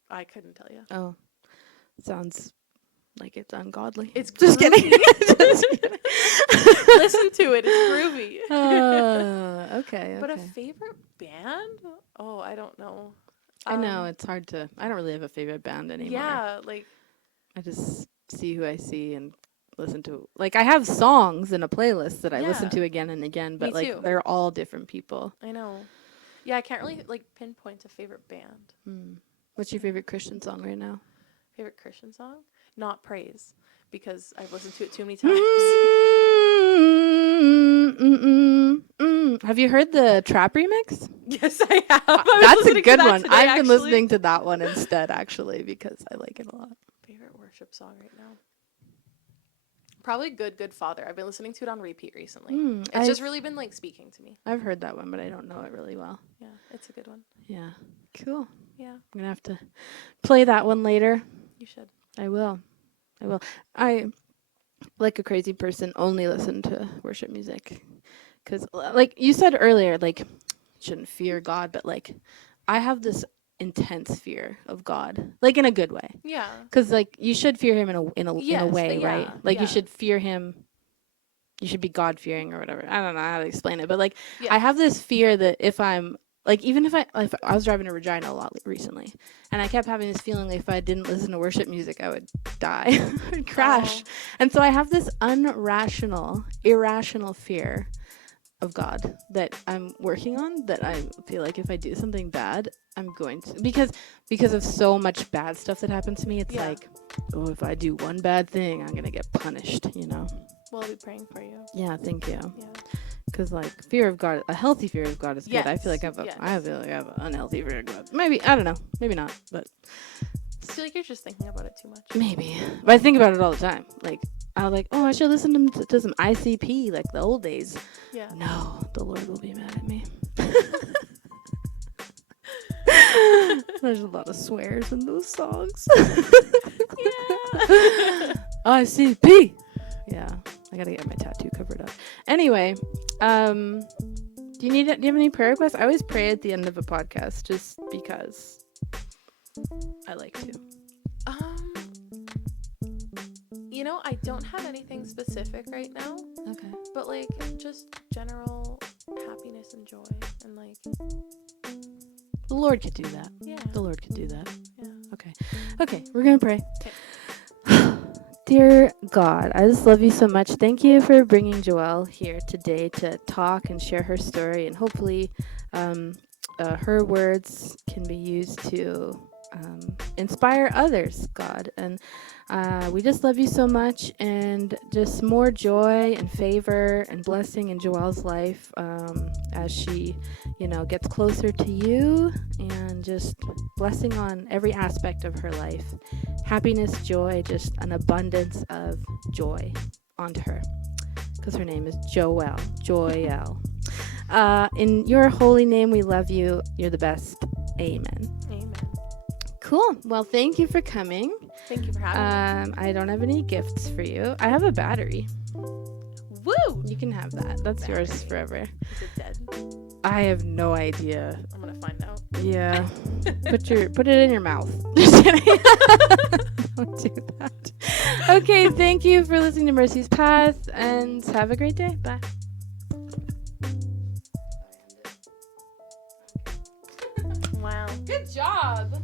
I couldn't tell you. Oh, sounds like it's ungodly. It's just kidding. Just kidding. Listen to it. It's groovy. Okay. But a favorite band? Oh, I don't know. I know it's hard to. I don't really have a favorite band anymore. Yeah, like I just see who I see and listen to. Like, I have songs in a playlist that I listen to again and again, but Me too. like they're all different people. I know. Yeah, I can't really like pinpoint a favorite band. What's your favorite Christian song right now? Favorite Christian song? Not Praise, because I've listened to it too many times. Have you heard the Trap remix? Yes, I have. That's a good one. Today, I've been listening to that one instead, actually, because I like it a lot. Favorite worship song right now? Probably Good Father. I've been listening to it on repeat recently. It's just really been like speaking to me. I've heard that one, but I don't know it really well. Yeah, it's a good one. Yeah. Cool. Yeah. I'm going to have to play that one later. You should. I will. I, like a crazy person, only listen to worship music. Because, like you said earlier, like, shouldn't fear God, but, like, I have this intense fear of God, like, in a good way. Yeah. Because, like, you should fear him in a way, right? Like, you should fear him. You should be God-fearing or whatever. I don't know how to explain it. But, like, I have this fear that if I'm, like, even if I was driving to Regina a lot recently, and I kept having this feeling like if I didn't listen to worship music, I would die. I would crash. And so I have this irrational fear of God that I'm working on, that I feel like if I do something bad, I'm going to, because of so much bad stuff that happened to me, it's like, oh, if I do one bad thing, I'm going to get punished, you know? Well, I'll be praying for you. Yeah, thank you. Yeah. Because, like, fear of God, a healthy fear of God is good. I feel like I have an unhealthy fear of God. Maybe, I don't know. Maybe not, but. I feel like you're just thinking about it too much. Maybe. But I think about it all the time. Like, I'm like, oh, I should listen to some ICP, like the old days. Yeah. No, the Lord will be mad at me. There's a lot of swears in those songs. Yeah. ICP. Yeah. I gotta get my tattoo covered up. Anyway, do you have any prayer requests? I always pray at the end of a podcast just because I like to. You know, I don't have anything specific right now. Okay. But like just general happiness and joy and like the Lord could do that. Yeah. The Lord could do that. Yeah. Okay, we're gonna pray. Okay. Dear God, I just love you so much. Thank you for bringing Joelle here today to talk and share her story, and hopefully her words can be used to inspire others, God. And we just love you so much, and just more joy and favor and blessing in Joelle's life as she, gets closer to you, and just blessing on every aspect of her life. Happiness, joy, just an abundance of joy onto her, because her name is Joelle. In your holy name, we love you. You're the best. Amen. Amen. Cool. Well, thank you for coming. Thank you for having me. I don't have any gifts for you. I have a battery. Woo! You can have that. That's yours forever. Is it dead? I have no idea. I'm gonna find out. Yeah. Put it in your mouth. Just kidding. Don't do that. Okay, thank you for listening to Mercy's Path, and have a great day. Bye. Wow. Good job.